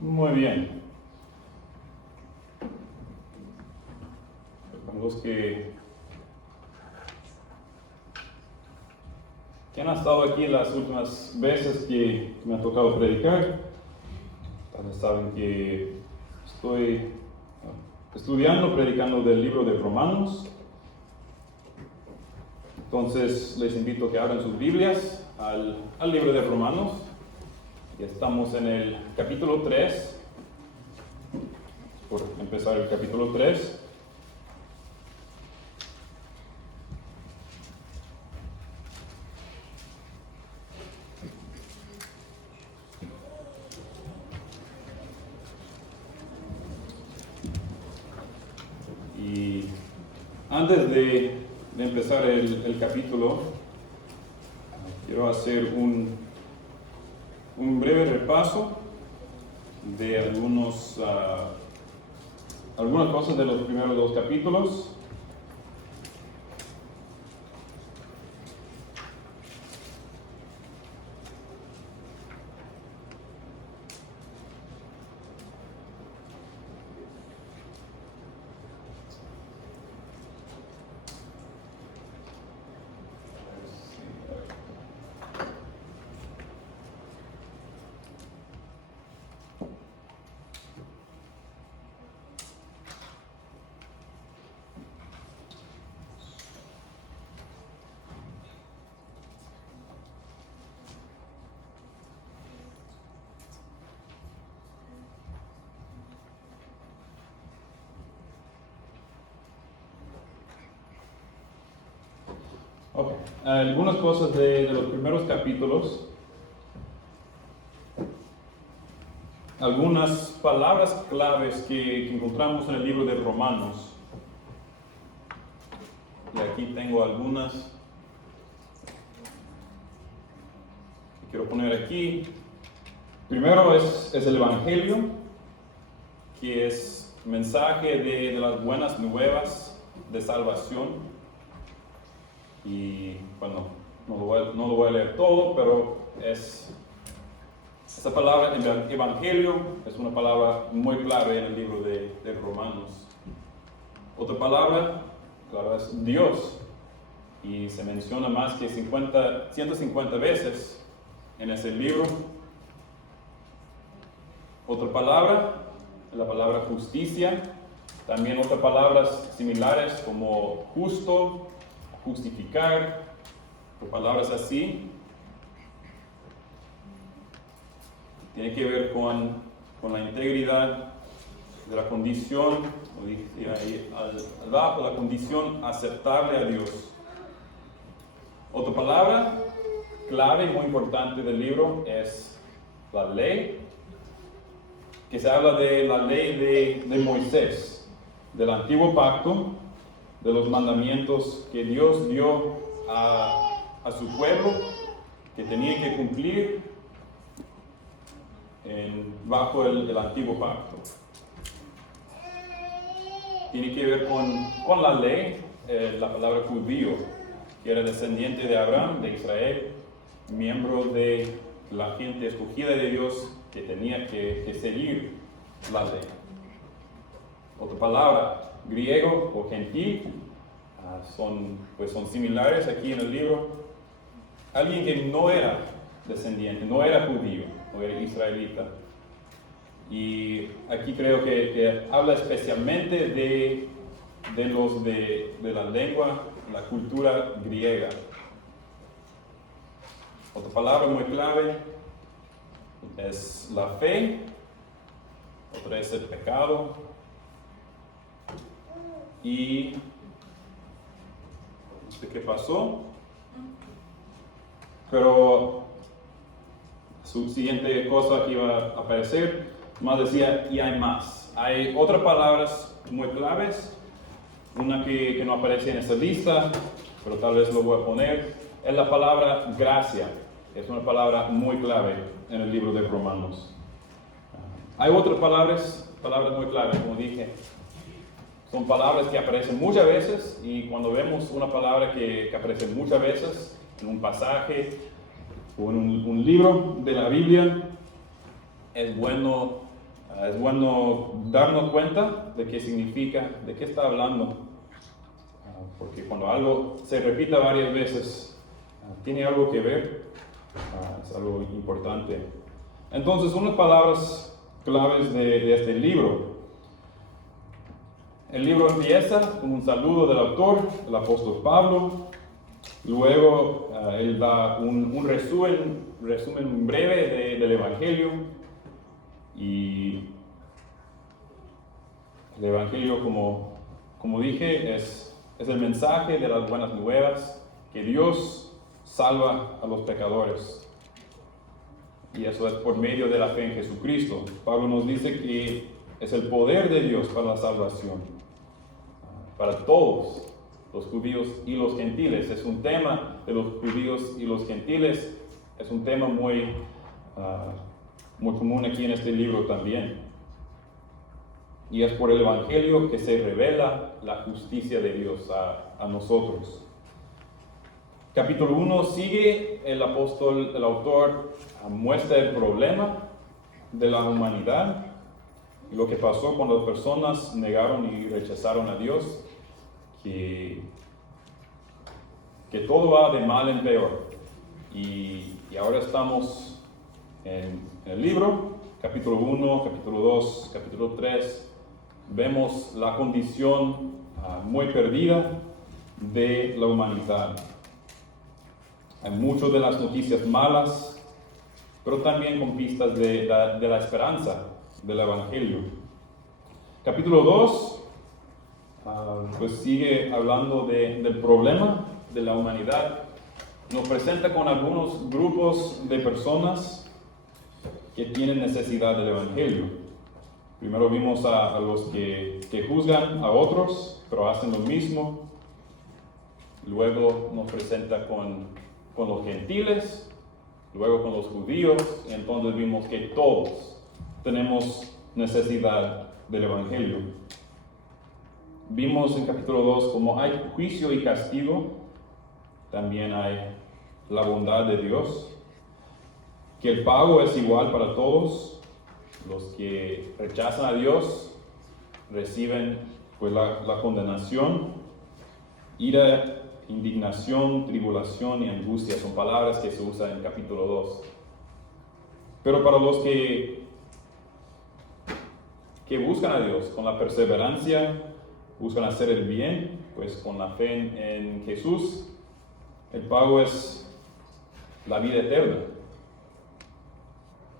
Muy bien. Para los que han estado aquí las últimas veces que me ha tocado predicar, tal vez saben que estoy predicando del libro de Romanos. Entonces les invito a que abran sus Biblias al libro de Romanos. Ya estamos en el capítulo 3, por empezar el capítulo 3. Y antes de empezar el capítulo, quiero hacer un breve repaso de algunas cosas de los primeros dos capítulos. Okay. Algunas cosas de los primeros capítulos. Algunas palabras claves que encontramos en el libro de Romanos. Y aquí tengo algunas que quiero poner aquí. Primero es el Evangelio, que es mensaje de las buenas nuevas de salvación. Y bueno, no lo voy a leer todo, pero esa palabra evangelio es una palabra muy clave en el libro de Romanos. Otra palabra, claro, es Dios, y se menciona más que 150 veces en ese libro. Otra palabra, la palabra justicia, también otras palabras similares como justo, justificar, o palabras así. Tiene que ver con la integridad de la condición, como dije ahí abajo, la condición aceptable a Dios. Otra palabra clave y muy importante del libro es la ley, que se habla de la ley de Moisés, del antiguo pacto, de los mandamientos que Dios dio a su pueblo, que tenían que cumplir bajo el antiguo pacto. Tiene que ver con la ley, la palabra judío, que era descendiente de Abraham, de Israel, miembro de la gente escogida de Dios, que tenía que seguir la ley. Otra palabra, griego o gentil, son similares aquí en el libro. Alguien que no era descendiente, no era judío, no era israelita. Y aquí creo que habla especialmente de los de la lengua, la cultura griega. Otra palabra muy clave es la fe, otra es el pecado. Y no sé qué pasó, pero su siguiente cosa que iba a aparecer, más decía, y hay más. Hay otras palabras muy claves, una que no aparece en esta lista, pero tal vez lo voy a poner, es la palabra gracia. Es una palabra muy clave en el libro de Romanos. Hay otras palabras muy claves, como dije. Son palabras que aparecen muchas veces, y cuando vemos una palabra que aparece muchas veces en un pasaje o en un libro de la Biblia, es bueno Es bueno darnos cuenta de qué significa, de qué está hablando, porque cuando algo se repita varias veces, tiene algo que ver, es algo importante. Entonces, unas palabras claves de este libro. El libro empieza con un saludo del autor, el apóstol Pablo. Luego él da un resumen breve del Evangelio. Y el Evangelio, como dije, es el mensaje de las buenas nuevas, que Dios salva a los pecadores. Y eso es por medio de la fe en Jesucristo. Pablo nos dice que es el poder de Dios para la salvación, para todos, los judíos y los gentiles. Es un tema de los judíos y los gentiles, es un tema muy común aquí en este libro también. Y es por el Evangelio que se revela la justicia de Dios a nosotros. Capítulo 1 sigue el autor muestra el problema de la humanidad, lo que pasó cuando las personas negaron y rechazaron a Dios, que todo va de mal en peor. Y ahora estamos en el libro, capítulo 1, capítulo 2, capítulo 3, vemos la condición muy perdida de la humanidad. Hay muchas de las noticias malas, pero también con pistas de la esperanza del Evangelio. Capítulo 2 pues sigue hablando del problema de la humanidad. Nos presenta con algunos grupos de personas que tienen necesidad del Evangelio. Primero vimos a los que juzgan a otros, pero hacen lo mismo. Luego nos presenta con los gentiles, luego con los judíos, y entonces vimos que todos tenemos necesidad del Evangelio. Vimos en capítulo 2 como hay juicio y castigo, también hay la bondad de Dios, que el pago es igual para todos. Los que rechazan a Dios reciben pues la condenación, ira, indignación, tribulación y angustia, son palabras que se usan en capítulo 2. Pero para los que buscan a Dios con la perseverancia, buscan hacer el bien, pues con la fe en Jesús, el pago es la vida eterna.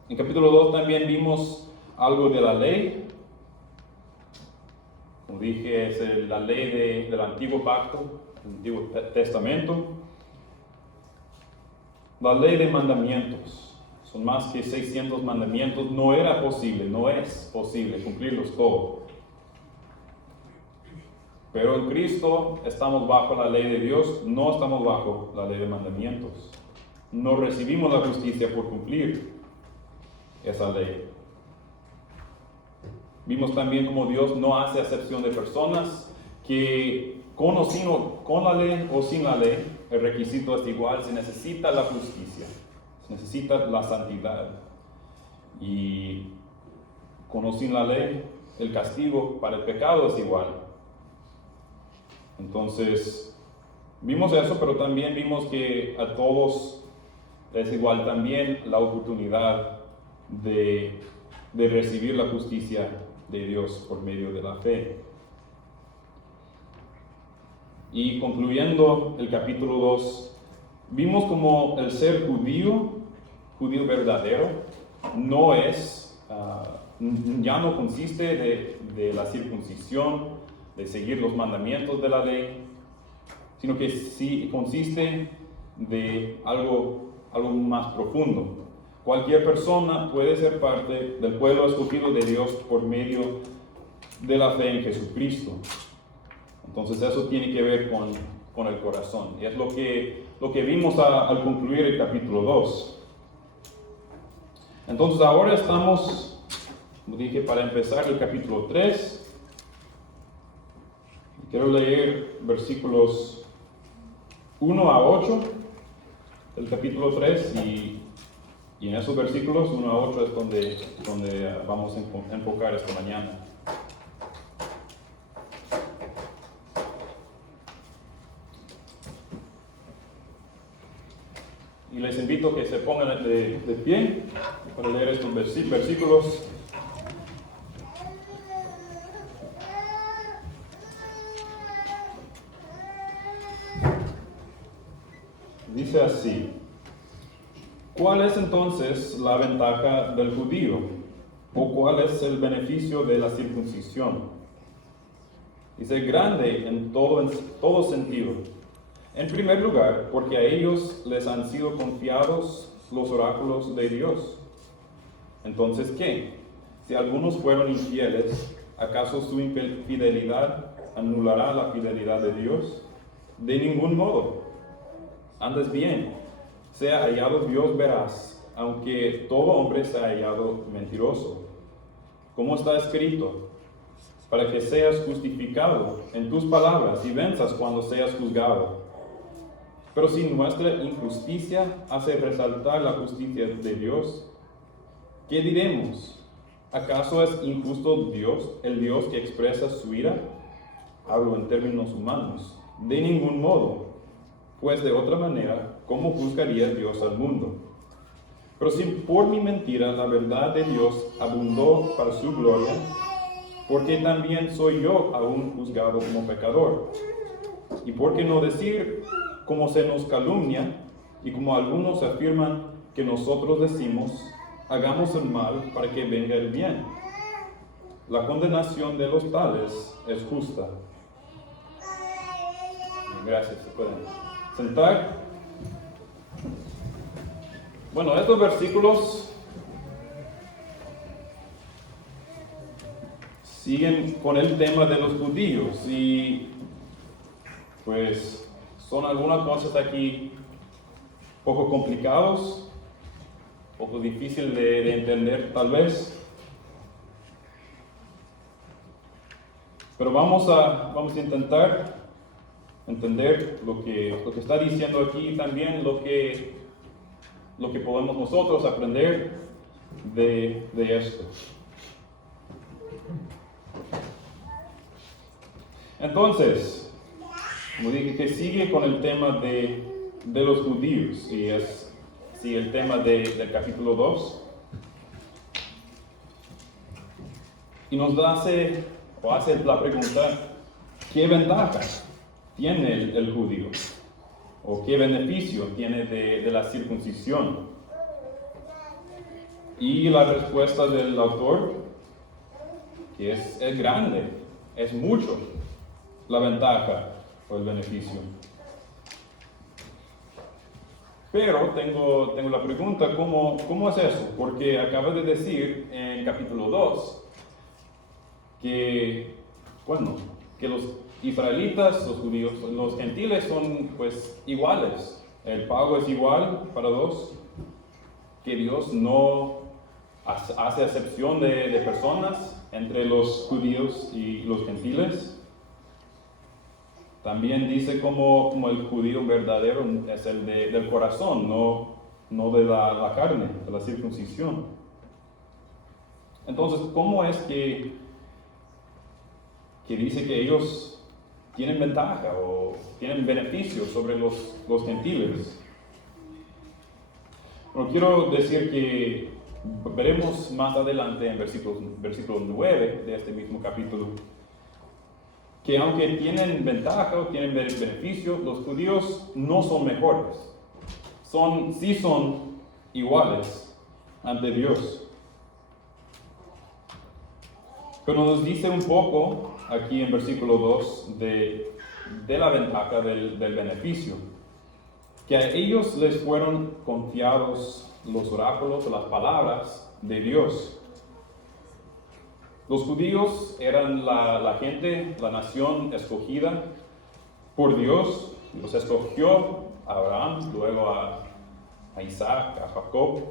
En capítulo 2 también vimos algo de la ley. Como dije, es la ley del Antiguo Pacto, el Antiguo Testamento. La ley de mandamientos. Son más que 600 mandamientos. No es posible cumplirlos todos. Pero en Cristo estamos bajo la ley de Dios, no estamos bajo la ley de mandamientos. No recibimos la justicia por cumplir esa ley. Vimos también cómo Dios no hace acepción de personas, que con la ley o sin la ley, el requisito es igual. Se necesita la justicia, se necesita la santidad. Y con o sin la ley, el castigo para el pecado es igual. Entonces, vimos eso, pero también vimos que a todos es igual también la oportunidad de recibir la justicia de Dios por medio de la fe. Y concluyendo el capítulo 2, vimos como el ser judío verdadero, ya no consiste de la circuncisión, de seguir los mandamientos de la ley, sino que sí consiste de algo más profundo. Cualquier persona puede ser parte del pueblo escogido de Dios por medio de la fe en Jesucristo. Entonces eso tiene que ver con el corazón. Y es lo que vimos al concluir el capítulo 2. Entonces ahora estamos, como dije, para empezar el capítulo 3. Quiero leer versículos 1 a 8 del capítulo 3 y Y en esos versículos 1 a 8 es donde vamos a enfocar esta mañana. Y les invito a que se pongan de pie para leer estos versículos. Dice así: ¿cuál es entonces la ventaja del judío? ¿O cuál es el beneficio de la circuncisión? Dice: grande en todo sentido. En primer lugar, porque a ellos les han sido confiados los oráculos de Dios. Entonces, ¿qué? Si algunos fueron infieles, ¿acaso su infidelidad anulará la fidelidad de Dios? De ningún modo. Antes bien, sea hallado Dios veraz, aunque todo hombre sea hallado mentiroso. Como está escrito: para que seas justificado en tus palabras y venzas cuando seas juzgado. Pero si nuestra injusticia hace resaltar la justicia de Dios, ¿qué diremos? ¿Acaso es injusto Dios, el Dios que expresa su ira? Hablo en términos humanos. De ningún modo, pues de otra manera, ¿cómo juzgaría Dios al mundo? Pero si por mi mentira la verdad de Dios abundó para su gloria, ¿por qué también soy yo aún juzgado como pecador? ¿Y por qué no decir, como se nos calumnia, y como algunos afirman que nosotros decimos, hagamos el mal para que venga el bien? La condenación de los tales es justa. Gracias, se pueden sentar. Bueno, estos versículos siguen con el tema de los judíos y pues son algunas cosas aquí poco complicados, poco difícil de entender tal vez. Pero vamos a intentar entender lo que está diciendo aquí y también lo que podemos nosotros aprender de esto. Entonces, como dije, que sigue con el tema de los judíos, y es el tema del capítulo 2. Y nos hace la pregunta: ¿qué ventaja tiene el judío? ¿O qué beneficio tiene de la circuncisión? Y la respuesta del autor, que es grande, es mucho la ventaja o el beneficio. Pero tengo la pregunta: ¿cómo es eso? Porque acaba de decir en capítulo 2 que los israelitas, los judíos, los gentiles son pues iguales. El pago es igual para dos. Que Dios no hace acepción de personas entre los judíos y los gentiles. También dice como el judío verdadero es el del corazón, no de la carne, de la circuncisión. Entonces, ¿cómo es que dice que ellos tienen ventaja o tienen beneficio sobre los gentiles? Bueno, quiero decir que veremos más adelante en versículo 9 de este mismo capítulo, que aunque tienen ventaja o tienen beneficio, los judíos no son mejores. Sí son iguales ante Dios. Pero nos dice un poco aquí en versículo 2 de la ventaja del beneficio. Que a ellos les fueron confiados los oráculos, las palabras de Dios. Los judíos eran la gente, la nación escogida por Dios. Los escogió a Abraham, luego a Isaac, a Jacob,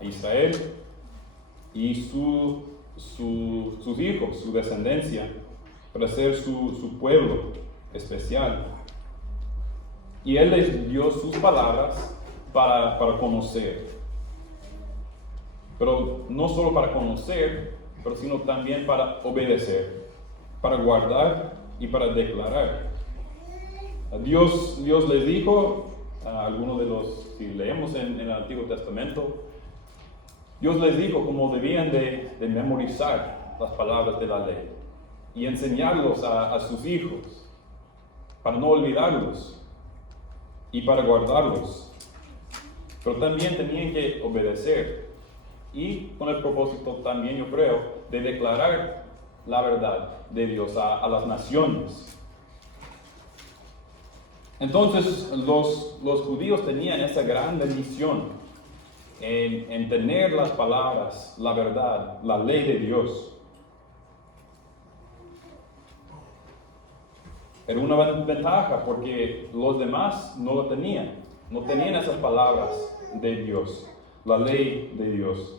a Israel y sus hijos, su descendencia, para ser su pueblo especial. Y Él les dio sus palabras para conocer. pero no solo para conocer, pero sino también para obedecer, para guardar y para declarar. Dios les dijo a algunos de los, si leemos en el Antiguo Testamento, Dios les dijo cómo debían de memorizar las palabras de la ley y enseñarlos a sus hijos, para no olvidarlos y para guardarlos. Pero también tenían que obedecer, y con el propósito también, yo creo, de declarar la verdad de Dios a las naciones. Entonces los judíos tenían esa gran bendición en tener las palabras, la verdad, la ley de Dios. Era una ventaja porque los demás no lo tenían. No tenían esas palabras de Dios, la ley de Dios.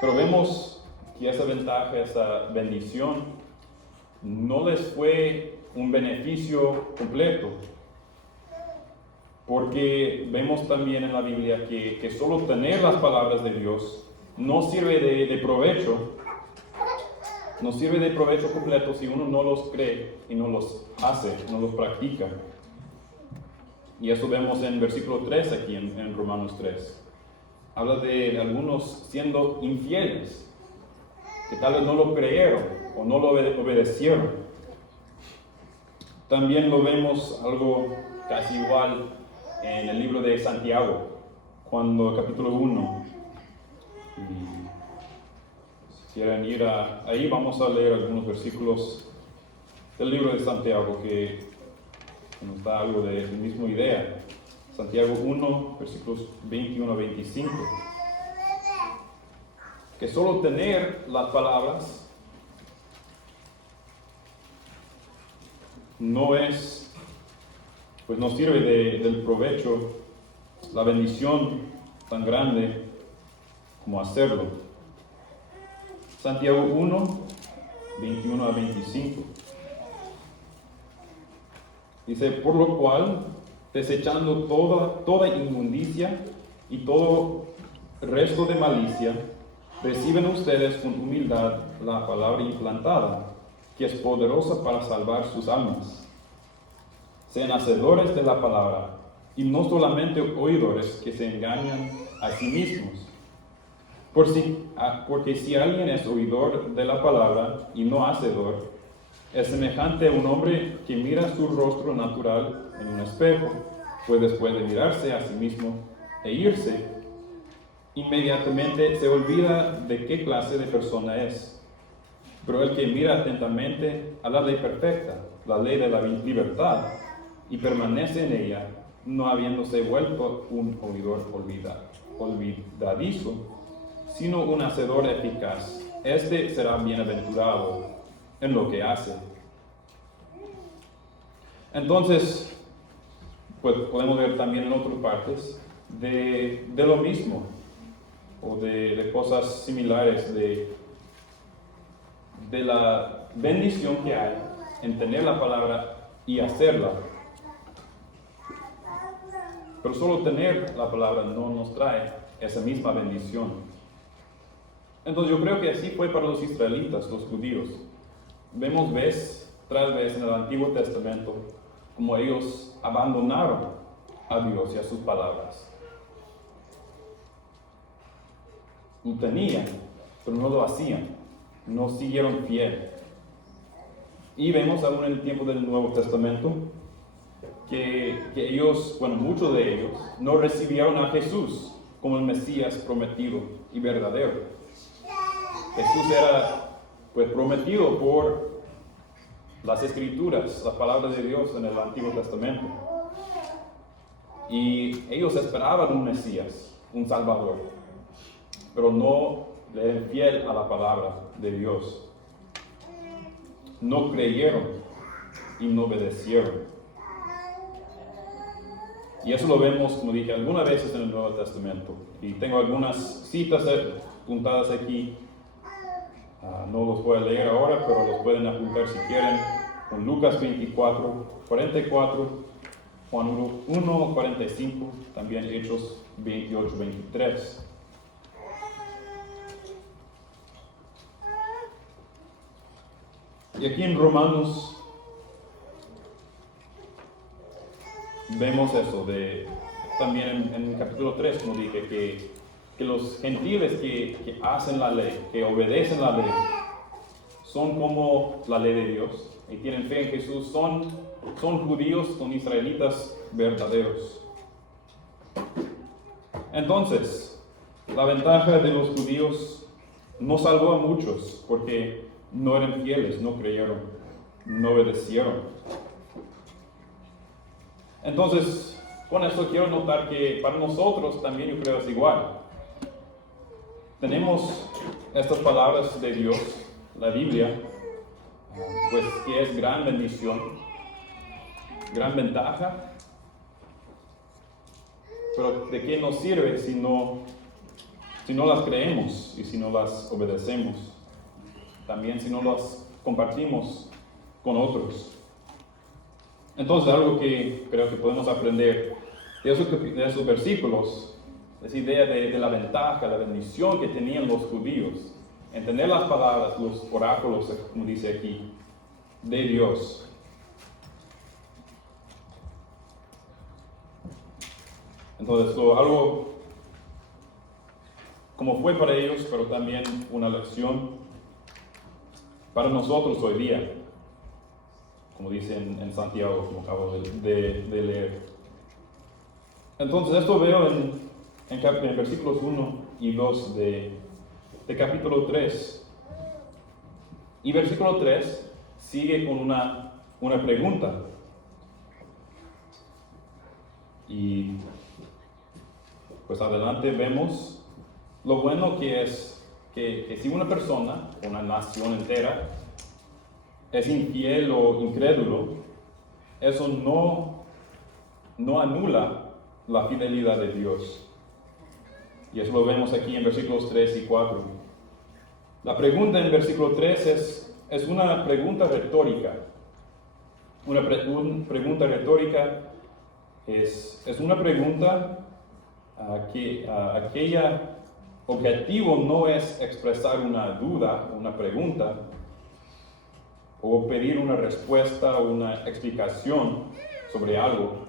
Pero vemos que esa ventaja, esa bendición, no les fue un beneficio completo. Porque vemos también en la Biblia que solo tener las palabras de Dios no sirve de provecho. No sirve de provecho completo si uno no los cree y no los hace, no los practica. Y eso vemos en versículo 3 aquí en Romanos 3. Habla de algunos siendo infieles, que tal vez no lo creyeron o no lo obedecieron. También lo vemos algo casi igual en el libro de Santiago, cuando capítulo 1. Si quieren ir ahí, vamos a leer algunos versículos del libro de Santiago que nos da algo de la misma idea. Santiago 1, versículos 21 a 25. Que solo tener las palabras no es, pues no sirve del provecho, la bendición tan grande como hacerlo. Santiago 1, 21 a 25. Dice, por lo cual, desechando toda inmundicia y todo resto de malicia, reciben ustedes con humildad la palabra implantada, que es poderosa para salvar sus almas. Sean hacedores de la palabra, y no solamente oidores que se engañan a sí mismos. Porque si alguien es oidor de la palabra y no hacedor, es semejante a un hombre que mira su rostro natural en un espejo, pues después de mirarse a sí mismo e irse, inmediatamente se olvida de qué clase de persona es. Pero el que mira atentamente a la ley perfecta, la ley de la libertad, y permanece en ella, no habiéndose vuelto un oidor olvidadizo, sino un hacedor eficaz, este será bienaventurado en lo que hace. Entonces, pues podemos ver también en otras partes de lo mismo, o de cosas similares, de la bendición que hay en tener la palabra y hacerla. Pero solo tener la palabra no nos trae esa misma bendición. Entonces yo creo que así fue para los israelitas, los judíos. Vemos vez tras vez en el Antiguo Testamento como ellos abandonaron a Dios y a sus palabras. Lo tenían, pero no lo hacían, no siguieron fiel. Y vemos aún en el tiempo del Nuevo Testamento que ellos, bueno, muchos de ellos, no recibieron a Jesús como el Mesías prometido y verdadero. Jesús era pues prometido por las Escrituras, las palabras de Dios en el Antiguo Testamento. Y ellos esperaban un Mesías, un Salvador, pero no le eran fiel a la palabra de Dios. No creyeron y no obedecieron. Y eso lo vemos, como dije, algunas veces en el Nuevo Testamento. Y tengo algunas citas apuntadas aquí. No los voy a leer ahora, pero los pueden apuntar si quieren. Con Lucas 24, 44, Juan 1, 45, también Hechos 28-23. Y aquí en Romanos vemos eso, también en el capítulo 3, como dije, que los gentiles que hacen la ley, que obedecen la ley, son como la ley de Dios y tienen fe en Jesús, son judíos, son israelitas verdaderos. Entonces, la ventaja de los judíos no salvó a muchos porque no eran fieles, no creyeron, no obedecieron. Entonces, con esto quiero notar que para nosotros también yo creo es igual. Tenemos estas palabras de Dios, la Biblia, pues que es gran bendición, gran ventaja, pero ¿de qué nos sirve si no las creemos y si no las obedecemos? También si no las compartimos con otros. Entonces, algo que creo que podemos aprender de esos versículos, esa idea de la ventaja, la bendición que tenían los judíos, entender las palabras, los oráculos, como dice aquí, de Dios. Entonces, algo como fue para ellos, pero también una lección para nosotros hoy día, como dice en Santiago, como acabo de leer. Entonces, esto veo en versículos 1 y 2 de capítulo 3. Y versículo 3 sigue con una pregunta. Y pues adelante vemos lo bueno que es que si una persona, una nación entera, es infiel o incrédulo, eso no anula la fidelidad de Dios. Y eso lo vemos aquí en versículos 3 y 4. La pregunta en versículo 3 es una pregunta retórica. Una pregunta retórica es una pregunta aquella objetivo no es expresar una duda, una pregunta, o pedir una respuesta o una explicación sobre algo,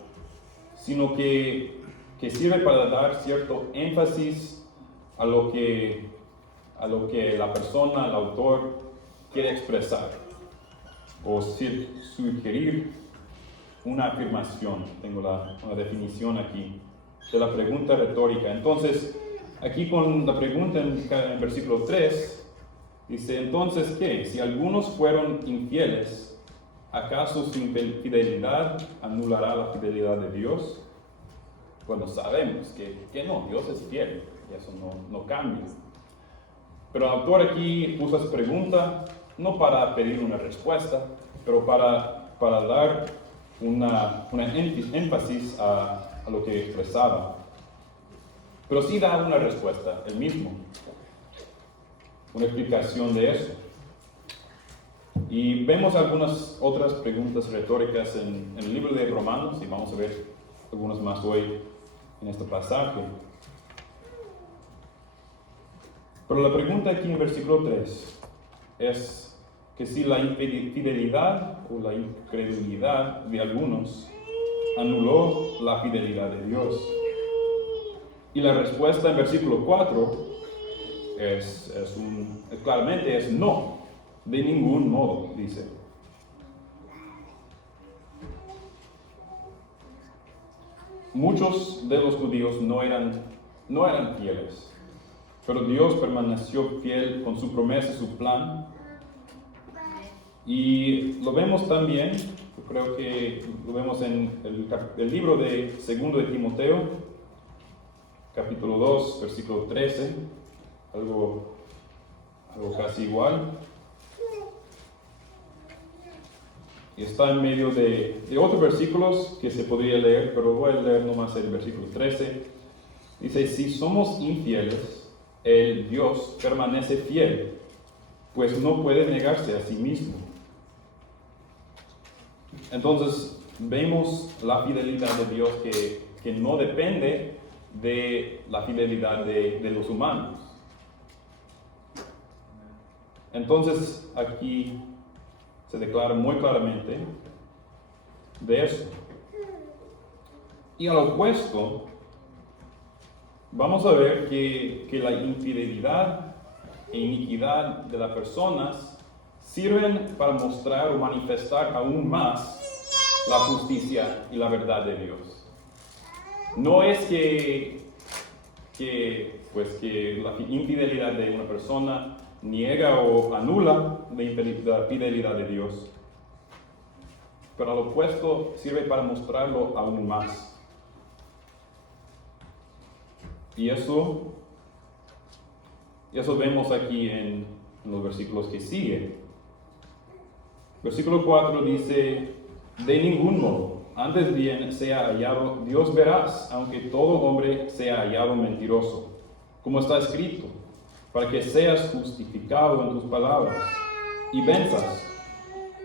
sino que sirve para dar cierto énfasis a lo que la persona, el autor, quiere expresar, o sugerir una afirmación. Tengo una definición aquí de la pregunta retórica. Entonces, aquí con la pregunta en versículo 3, dice, entonces, ¿qué? Si algunos fueron infieles, ¿acaso su infidelidad anulará la fidelidad de Dios? Bueno, sabemos que no, Dios es fiel, y eso no cambia. Pero el autor aquí puso esa pregunta, no para pedir una respuesta, pero para dar una énfasis a lo que expresaba. Pero sí da una respuesta, el mismo. Una explicación de eso. Y vemos algunas otras preguntas retóricas en el libro de Romanos, y vamos a ver algunas más hoy en este pasaje. Pero la pregunta aquí en versículo 3 es que si la infidelidad o la incredulidad de algunos anuló la fidelidad de Dios. Y la respuesta en versículo 4 claramente es no, de ningún modo, dice. Muchos de los judíos no eran fieles, pero Dios permaneció fiel con su promesa y su plan. Y lo vemos también, yo creo que lo vemos en el libro de 2 de Timoteo, capítulo 2, versículo 13, algo casi igual. Y está en medio de otros versículos que se podría leer, pero voy a leer nomás el versículo 13. Dice, si somos infieles, el Dios permanece fiel, pues no puede negarse a sí mismo. Entonces, vemos la fidelidad de Dios que no depende de la fidelidad de los humanos. Entonces aquí se declara muy claramente de eso. Y al opuesto, vamos a ver que la infidelidad e iniquidad de las personas sirven para mostrar o manifestar aún más la justicia y la verdad de Dios. No es que la infidelidad de una persona niega o anula la fidelidad de Dios, pero al opuesto sirve para mostrarlo aún más. Y eso vemos aquí en los versículos que siguen. Versículo 4 dice: de ningún modo, antes bien sea hallado Dios veraz, aunque todo hombre sea hallado mentiroso, como está escrito, para que seas justificado en tus palabras y venzas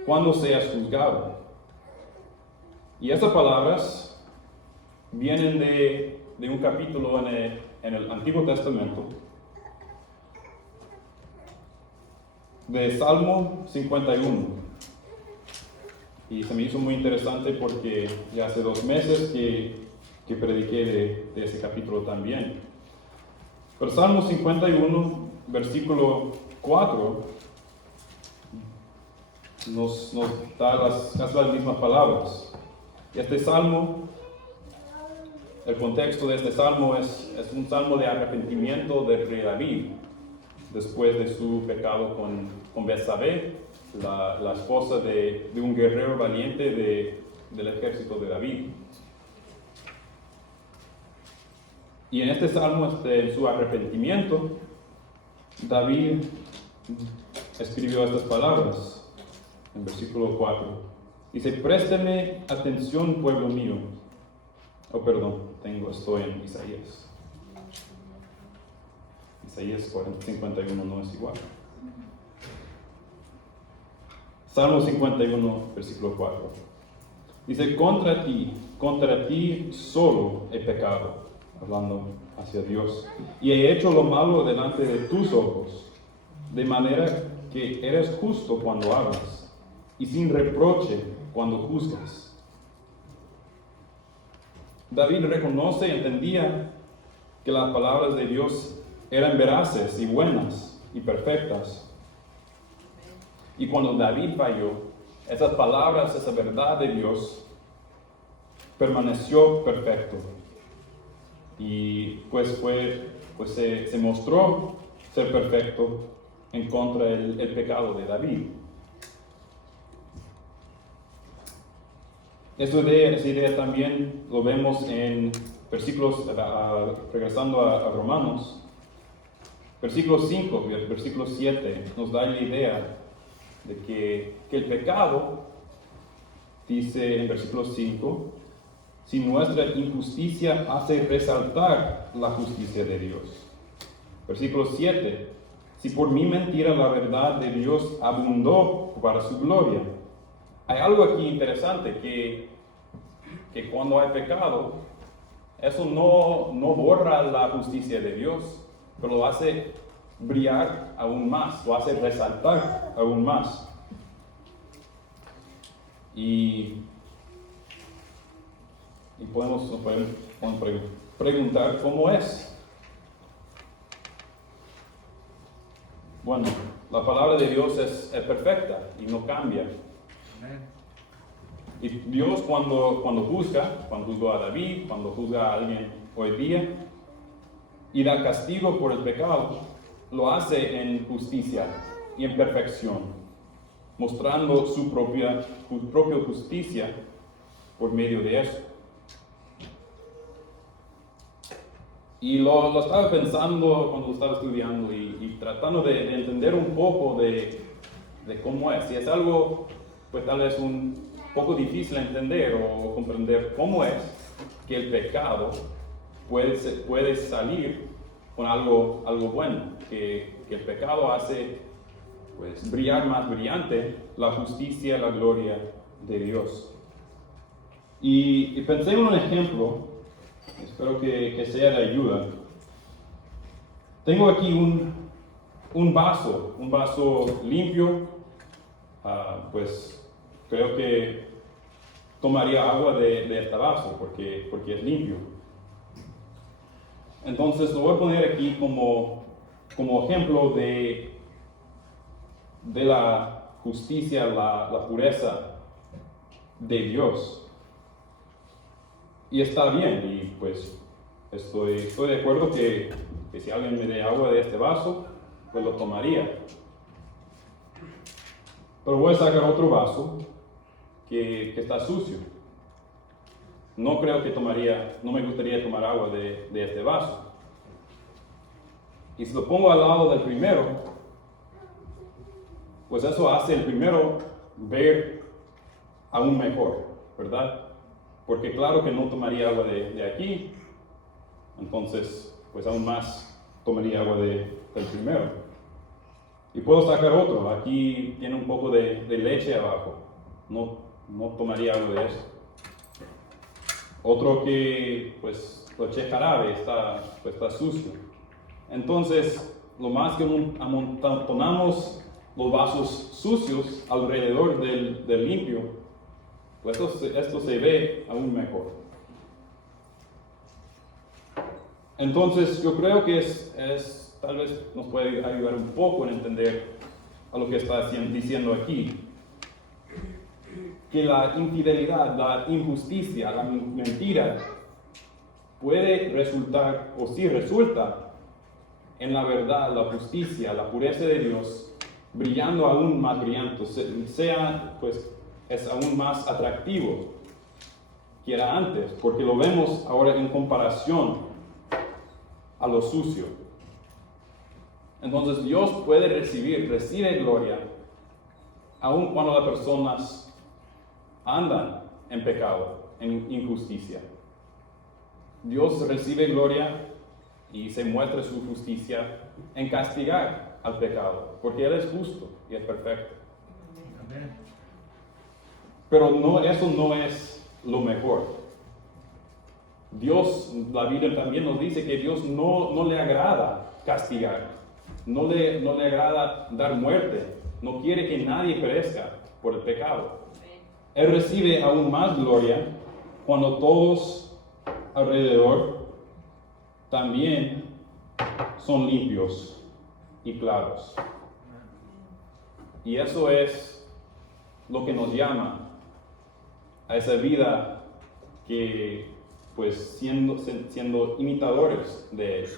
cuando seas juzgado. Y esas palabras vienen de un capítulo en el Antiguo Testamento, de Salmo 51. Y se me hizo muy interesante porque ya hace 2 meses que prediqué de ese capítulo también. Pero Salmo 51, versículo 4, nos da casi las mismas palabras. Y este salmo, el contexto de este salmo es un salmo de arrepentimiento del rey David, después de su pecado con Betsabé, la esposa de un guerrero valiente del ejército de David. Y en este salmo, en su arrepentimiento, David escribió estas palabras en versículo 4. Dice: présteme atención, pueblo mío. Estoy en Isaías. Isaías 51 no es igual. Salmo 51, versículo 4. Dice: contra ti solo he pecado, hablando hacia Dios, y he hecho lo malo delante de tus ojos, de manera que eres justo cuando hablas, y sin reproche cuando juzgas. David reconoce y entendía que las palabras de Dios eran veraces y buenas y perfectas. Y cuando David falló, esas palabras, esa verdad de Dios permaneció perfecto. Y se mostró ser perfecto en contra del pecado de David. Esa idea también lo vemos en versículos, regresando a Romanos, versículo 5 y el versículo 7 nos da la idea de que el pecado, dice en versículo 5, si nuestra injusticia hace resaltar la justicia de Dios. Versículo 7, si por mi mentira la verdad de Dios abundó para su gloria. Hay algo aquí interesante, que cuando hay pecado, eso no borra la justicia de Dios, pero lo hace brillar aún más, lo hace resaltar aún más. Y podemos preguntar cómo es. Bueno, la palabra de Dios es perfecta y no cambia. Y Dios cuando juzgó a David, cuando juzga a alguien hoy día y da castigo por el pecado, lo hace en justicia y en perfección, mostrando su propia justicia por medio de eso. Y lo estaba pensando cuando lo estaba estudiando y tratando de entender un poco de cómo es. Si es algo, pues tal vez un poco difícil entender o comprender cómo es que el pecado puede salir con algo bueno, que el pecado hace pues brillar más brillante la justicia, la gloria de Dios. Y pensé en un ejemplo Espero que sea de ayuda. Tengo aquí un vaso limpio. Pues creo que tomaría agua de este vaso porque es limpio. Entonces lo voy a poner aquí como ejemplo de la justicia, la pureza de Dios. Y está bien, y pues estoy de acuerdo que si alguien me dé agua de este vaso, pues lo tomaría. Pero voy a sacar otro vaso que está sucio. No creo que no me gustaría tomar agua de este vaso. Y si lo pongo al lado del primero, pues eso hace el primero ver aún mejor, ¿verdad? Porque claro que no tomaría agua de aquí, entonces pues aún más tomaría agua del primero. Y puedo sacar otro, aquí tiene un poco de leche abajo, no tomaría agua de eso. Otro que pues leche jarabe está sucio. Entonces, lo más que amontonamos los vasos sucios alrededor del limpio, pues esto se ve aún mejor. Entonces, yo creo que tal vez nos puede ayudar un poco en entender a lo que está diciendo aquí. Que la infidelidad, la injusticia, la mentira puede resultar, o sí resulta, en la verdad, la justicia, la pureza de Dios, brillando aún más brillante, pues es aún más atractivo que era antes, porque lo vemos ahora en comparación a lo sucio. Entonces Dios recibe gloria, aun cuando las personas andan en pecado, en injusticia. Dios recibe gloria y se muestra su justicia en castigar al pecado, porque Él es justo y es perfecto. Pero eso no es lo mejor. Dios, la Biblia también nos dice que Dios no le agrada castigar, no le agrada dar muerte, no quiere que nadie perezca por el pecado. Él recibe aún más gloria cuando todos alrededor también son limpios y claros. Y eso es lo que nos llama a esa vida que, pues, siendo imitadores de Él,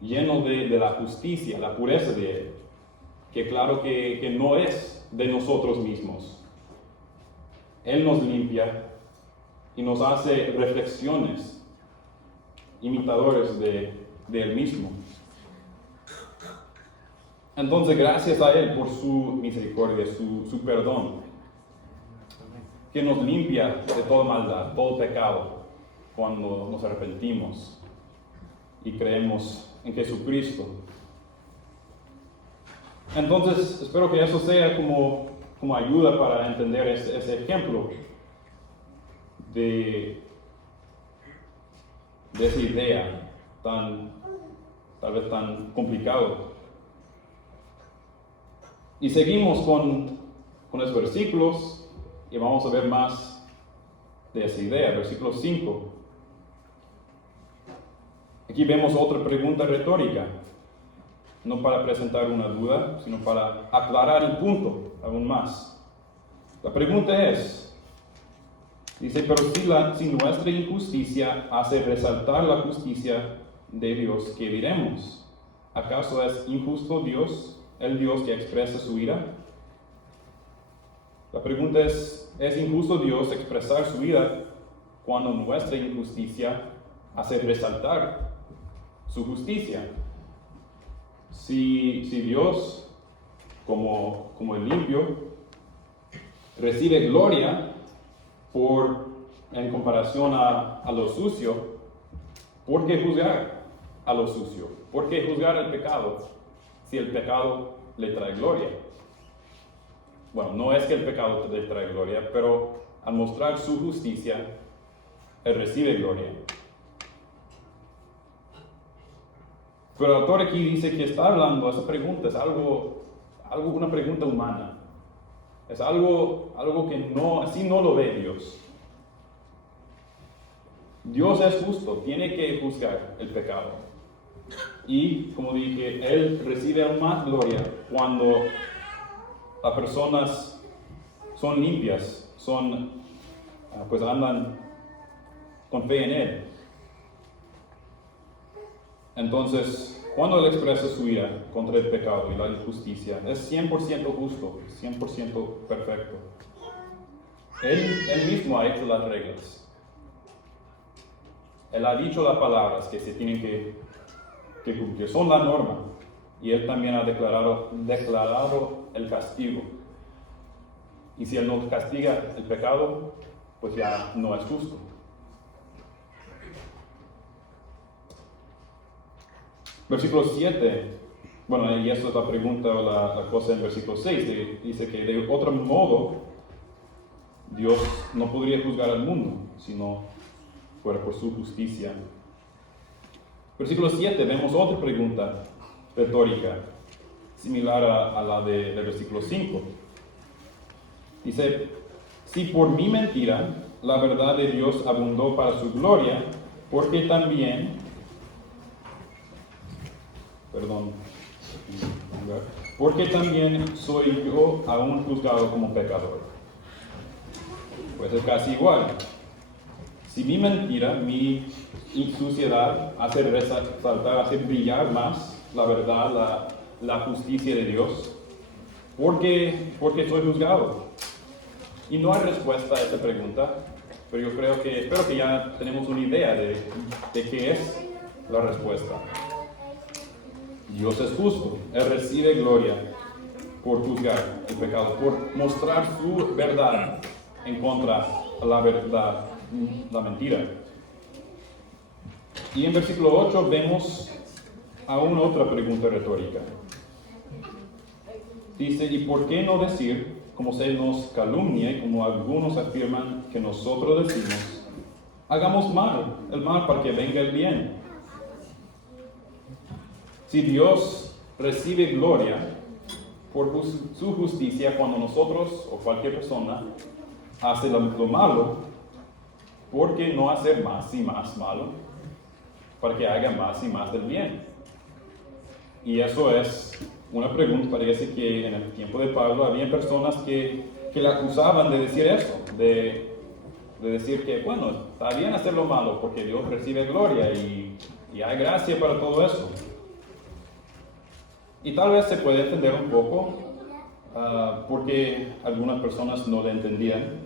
llenos de la justicia, la pureza de Él, que claro que no es de nosotros mismos. Él nos limpia y nos hace reflexiones, imitadores de Él mismo. Entonces, gracias a Él por su misericordia, su perdón, que nos limpia de toda maldad, todo pecado, cuando nos arrepentimos y creemos en Jesucristo. Entonces, espero que eso sea como ayuda para entender ese ejemplo de esa idea tal vez tan complicado. Y seguimos con los versículos y vamos a ver más de esa idea. Versículo 5. Aquí vemos otra pregunta retórica, no para presentar una duda, sino para aclarar el punto aún más. La pregunta dice, pero si nuestra injusticia hace resaltar la justicia de Dios, ¿qué diremos? ¿Acaso es injusto Dios, el Dios que expresa su ira? La pregunta ¿es injusto Dios expresar su ira cuando nuestra injusticia hace resaltar su justicia? Si Dios, como el limpio, recibe gloria en comparación a lo sucio, ¿por qué juzgar a lo sucio? ¿Por qué juzgar el pecado si el pecado le trae gloria? Bueno, no es que el pecado le trae gloria, pero al mostrar su justicia, Él recibe gloria. Pero el autor aquí dice que está hablando, esa pregunta es una pregunta humana. Es algo que no, así no lo ve Dios. Dios es justo, tiene que juzgar el pecado. Y, como dije, Él recibe aún más gloria cuando las personas son limpias, pues andan con fe en Él. Entonces, cuando Él expresa su ira contra el pecado y la injusticia, es 100% justo, 100% perfecto. Él mismo ha hecho las reglas. Él ha dicho las palabras que se tienen que cumplir, son la norma. Y Él también ha declarado el castigo. Y si Él no castiga el pecado, pues ya no es justo. Versículo 7, bueno, y eso es la pregunta o la cosa en versículo 6, dice que de otro modo Dios no podría juzgar al mundo si no fuera por su justicia. Versículo 7, vemos otra pregunta retórica, similar a la del versículo 5. Dice, si por mi mentira la verdad de Dios abundó para su gloria, porque también soy yo aún juzgado como pecador. Pues es casi igual. Si mi mentira, mi insuciedad hace resaltar, hace brillar más la verdad, la justicia de Dios, porque soy juzgado. Y no hay respuesta a esta pregunta, pero yo espero que ya tenemos una idea de qué es la respuesta. Dios es justo, Él recibe gloria por juzgar el pecado, por mostrar su verdad en contra de la verdad, la mentira. Y en versículo 8 vemos aún otra pregunta retórica. Dice, ¿y por qué no decir, como se nos calumnia y como algunos afirman que nosotros decimos, hagamos el mal para que venga el bien? Si Dios recibe gloria por su justicia cuando nosotros o cualquier persona hace lo malo, ¿por qué no hacer más y más malo para que haga más y más del bien? Y eso es una pregunta. Parece que en el tiempo de Pablo había personas que le acusaban de decir eso, de decir que, bueno, está bien hacer lo malo porque Dios recibe gloria y hay gracia para todo eso. Y tal vez se puede entender un poco porque algunas personas no le entendían.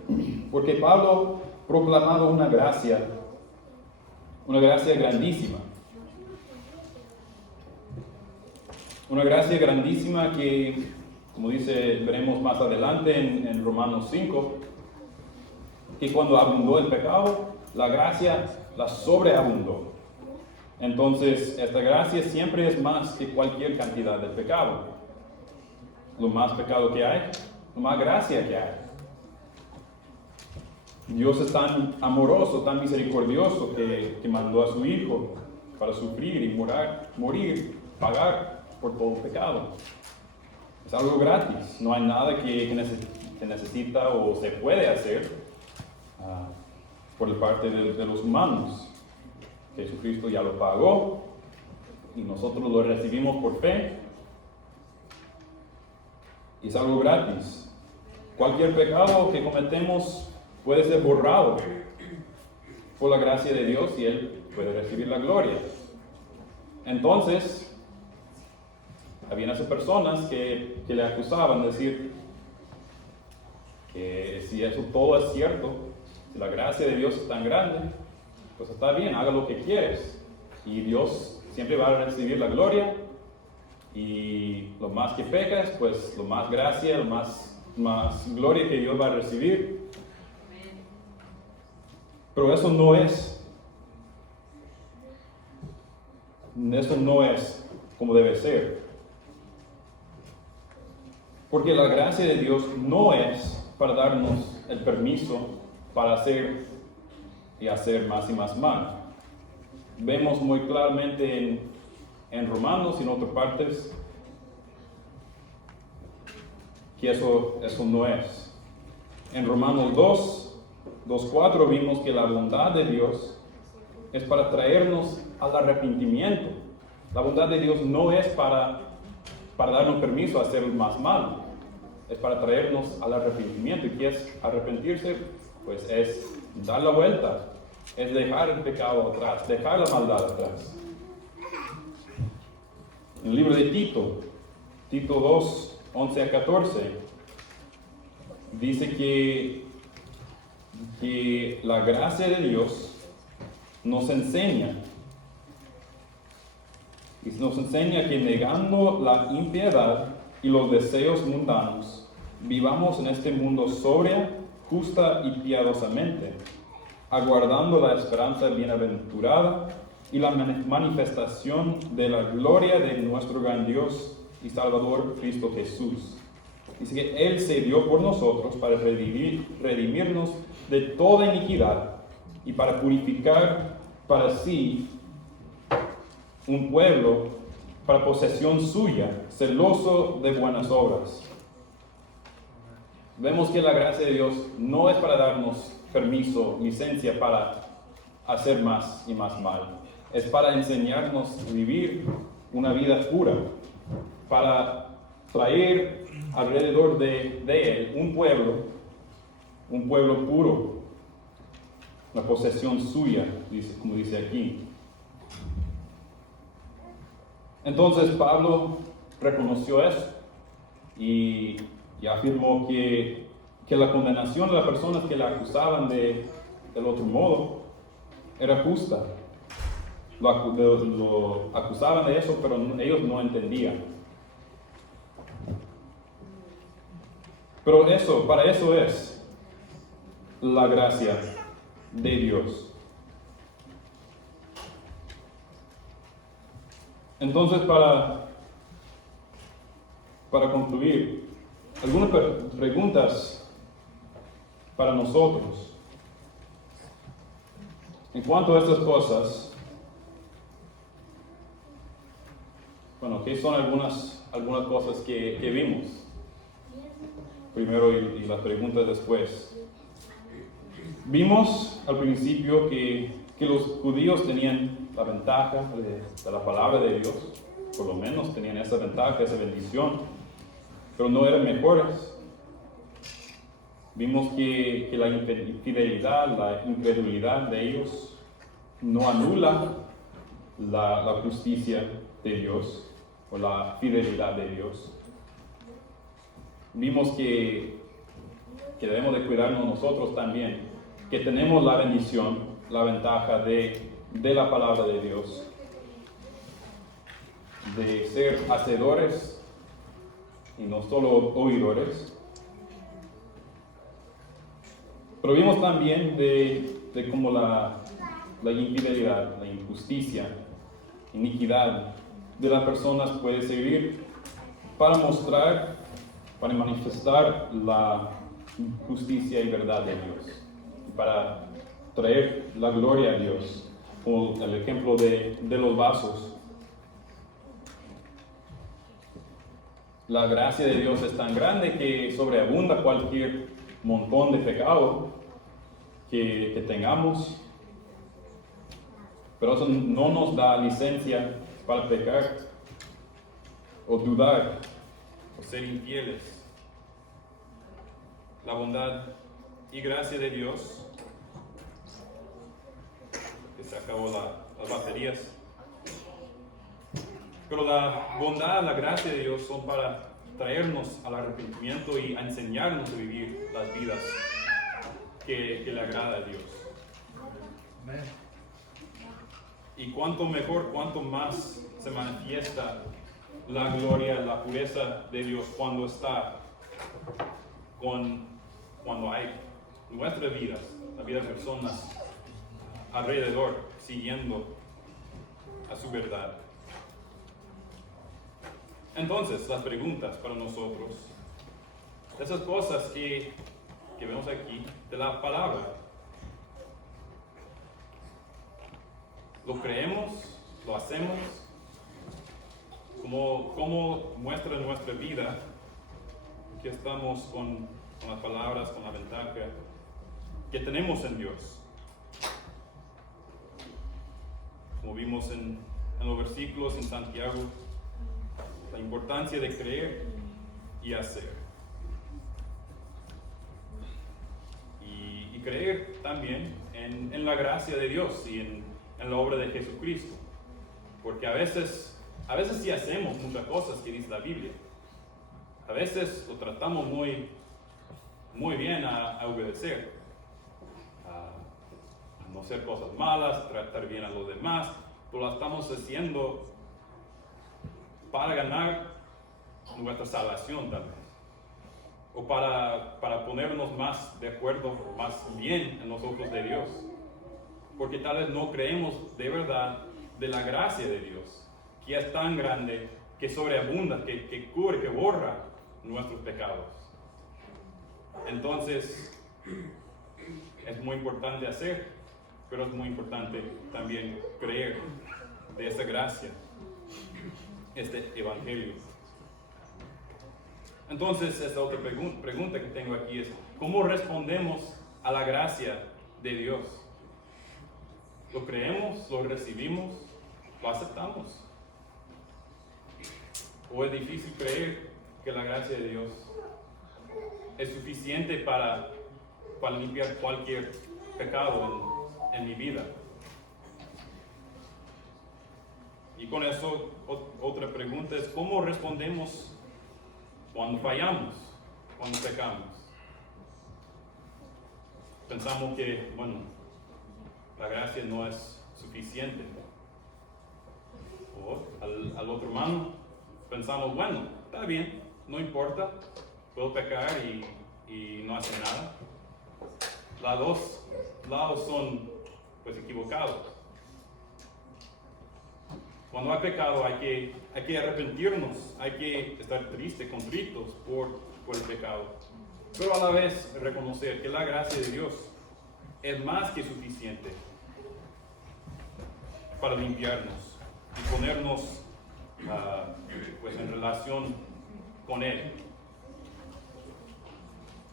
Porque Pablo proclamaba una gracia grandísima. Una gracia grandísima que, como veremos más adelante en Romanos 5, que cuando abundó el pecado, la gracia la sobreabundó. Entonces, esta gracia siempre es más que cualquier cantidad de pecado. Lo más pecado que hay, lo más gracia que hay. Dios es tan amoroso, tan misericordioso que mandó a su Hijo para sufrir y morir, pagar por todo pecado. Es algo gratis, no hay nada que necesita o se puede hacer por parte de los humanos. Jesucristo ya lo pagó y nosotros lo recibimos por fe. Y es algo gratis. Cualquier pecado que cometemos puede ser borrado por la gracia de Dios y Él puede recibir la gloria. Entonces, habían esas personas que le acusaban de decir que si eso todo es cierto, si la gracia de Dios es tan grande, pues está bien, haga lo que quieres. Y Dios siempre va a recibir la gloria. Y lo más que pecas, pues lo más gracia, lo más gloria que Dios va a recibir. Pero eso no es como debe ser. Porque la gracia de Dios no es para darnos el permiso para hacer y hacer más y más mal. Vemos muy claramente en Romanos y en otras partes que eso no es. En Romanos 2:4 vimos que la bondad de Dios es para traernos al arrepentimiento. La bondad de Dios no es para darnos permiso a hacer más mal, es para traernos al arrepentimiento. ¿Y qué es arrepentirse? Pues es dar la vuelta, es dejar el pecado atrás, dejar la maldad atrás. En el libro de Tito 2:11-14, dice que la gracia de Dios nos enseña que negando la impiedad y los deseos mundanos, vivamos en este mundo sobria, justa y piadosamente, aguardando la esperanza bienaventurada y la manifestación de la gloria de nuestro gran Dios y Salvador Cristo Jesús. Dice que Él se dio por nosotros para redimirnos de toda iniquidad y para purificar para sí un pueblo para posesión suya, celoso de buenas obras. Vemos que la gracia de Dios no es para darnos permiso, licencia para hacer más y más mal. Es para enseñarnos a vivir una vida pura, para traer alrededor de Él un pueblo puro, la posesión suya, como dice aquí. Entonces Pablo reconoció eso y afirmó que la condenación de las personas que la acusaban del otro modo era justa. Lo acusaban de eso, pero ellos no entendían. Pero para eso es la gracia de Dios. Entonces, para concluir, algunas preguntas para nosotros. En cuanto a estas cosas, bueno, ¿qué son algunas cosas que vimos? Primero y las preguntas después. Vimos al principio que los judíos tenían la ventaja de la palabra de Dios, por lo menos tenían esa ventaja, esa bendición, pero no eran mejores. Vimos que la infidelidad, la incredulidad de ellos no anula la justicia de Dios o la fidelidad de Dios. Vimos que debemos de cuidarnos nosotros también, que tenemos la bendición, la ventaja de la palabra de Dios, de ser hacedores y no solo oidores. Pero vimos también de cómo la infidelidad, la injusticia, iniquidad de las personas puede servir para mostrar, para manifestar la justicia y verdad de Dios, para traer la gloria a Dios, como el ejemplo de los vasos. La gracia de Dios es tan grande que sobreabunda cualquier montón de pecado que tengamos, pero eso no nos da licencia para pecar o dudar o ser infieles. La bondad y gracia de Dios, que se acabó las baterías, pero la bondad, la gracia de Dios son para traernos al arrepentimiento y a enseñarnos a vivir las vidas que le agrada a Dios. Amén. Y cuanto mejor, cuanto más se manifiesta la gloria, la pureza de Dios cuando hay nuestras vidas, la vida de personas alrededor siguiendo a su verdad. Entonces, las preguntas para nosotros, esas cosas que vemos aquí de la palabra, ¿lo creemos? ¿Lo hacemos? cómo muestra nuestra vida que estamos con las palabras, con la ventaja que tenemos en Dios. Como vimos en los versículos en Santiago, la importancia de creer y hacer. Y creer también en la gracia de Dios y en la obra de Jesucristo. Porque a veces sí hacemos muchas cosas que dice la Biblia. A veces lo tratamos muy bien a obedecer, a no hacer cosas malas, tratar bien a los demás, pero lo estamos haciendo para ganar nuestra salvación tal vez, o para ponernos más de acuerdo, más bien en los ojos de Dios, porque tal vez no creemos de verdad de la gracia de Dios, que es tan grande, que sobreabunda, que cubre, que borra nuestros pecados. Entonces, es muy importante hacer, pero es muy importante también creer de esa gracia, este evangelio. Entonces, esta otra pregunta que tengo aquí es, ¿cómo respondemos a la gracia de Dios? ¿Lo creemos? ¿Lo recibimos? ¿Lo aceptamos? ¿O es difícil creer que la gracia de Dios es suficiente para limpiar cualquier pecado en mi vida? Y con eso, otra pregunta es, ¿cómo respondemos cuando fallamos, cuando pecamos? Pensamos que, la gracia no es suficiente. O al otro mano, pensamos, está bien, no importa, puedo pecar y no hacer nada. Los dos lados son equivocados. Cuando hay pecado hay que arrepentirnos, hay que estar tristes, contritos por el pecado, pero a la vez reconocer que la gracia de Dios es más que suficiente para limpiarnos y ponernos en relación con Él.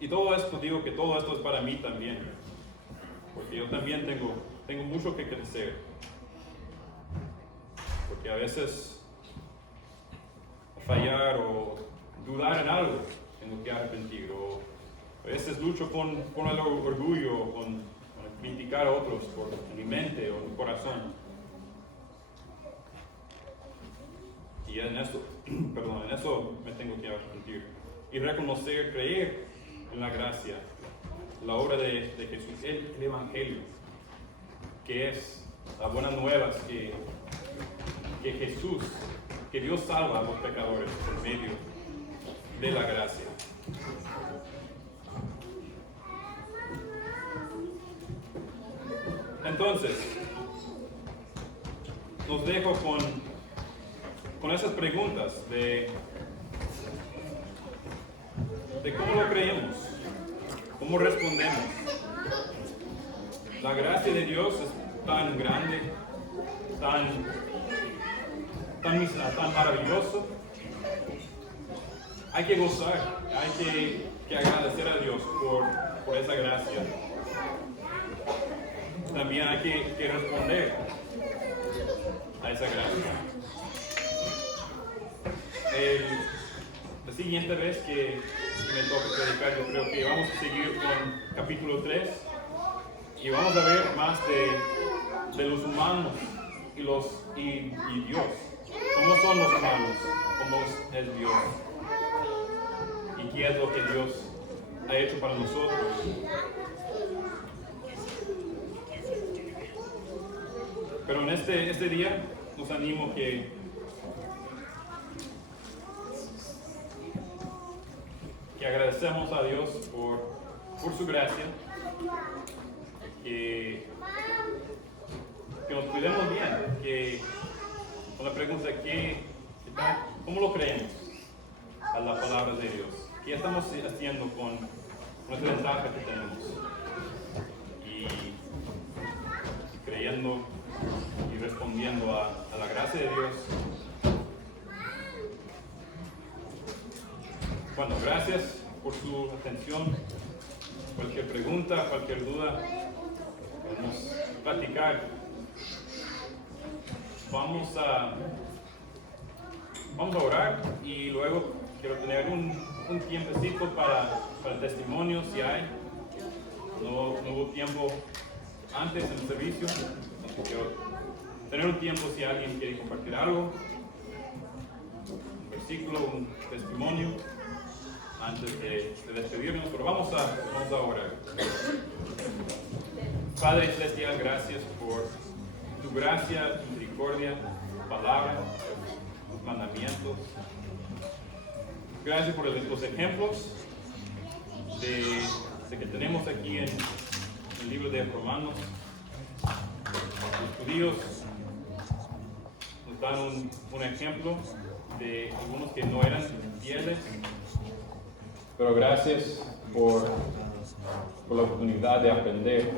Y todo esto, digo que todo esto es para mí también, porque yo también tengo mucho que crecer, porque a veces fallar o dudar en algo tengo que arrepentir, o a veces lucho con el orgullo, con criticar a otros en mi mente o en mi corazón. Y en eso me tengo que arrepentir y reconocer, creer en la gracia, la obra de Jesús, el Evangelio, que es las buenas nuevas que Jesús, que Dios salva a los pecadores por medio de la gracia. Entonces, los dejo con esas preguntas de cómo lo creemos, cómo respondemos. La gracia de Dios es tan grande, tan maravilloso. Hay que gozar, hay que agradecer a Dios por esa gracia. También hay que responder a esa gracia. La siguiente vez que me toque predicar, yo creo que vamos a seguir con capítulo 3 y vamos a ver más de los humanos y Dios. ¿Cómo son los humanos? ¿Cómo es Dios? ¿Y qué es lo que Dios ha hecho para nosotros? Pero en este día los animo que agradecemos a Dios por su gracia, que nos cuidemos bien, que con la pregunta ¿cómo lo creemos a la palabra de Dios? ¿Qué estamos haciendo con nuestra ventaja que tenemos? Y creyendo y respondiendo a la gracia de Dios, Bueno, gracias por su atención. Cualquier pregunta, cualquier duda, podemos platicar. Vamos a orar y luego quiero tener un tiempecito para testimonio si hay. No hubo tiempo antes en el servicio, entonces quiero tener un tiempo si alguien quiere compartir algo, un versículo, un testimonio, antes de despedirnos, pero vamos a orar. Padre Celestial, gracias por tu gracia, tu misericordia, tu palabra, tus mandamientos. Gracias por los ejemplos de que tenemos aquí en el libro de Romanos. Los judíos nos dan un ejemplo de algunos que no eran fieles, pero gracias por la oportunidad de aprender.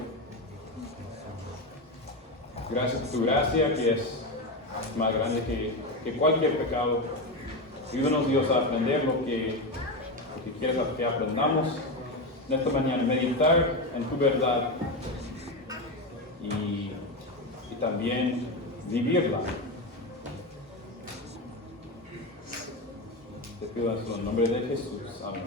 Gracias por tu gracia, que es más grande que cualquier pecado. Ayúdanos, Dios, a aprender lo que quieres que aprendamos en esta mañana, meditar en tu verdad y también vivirla. Te pido en el nombre de Jesús. Amén.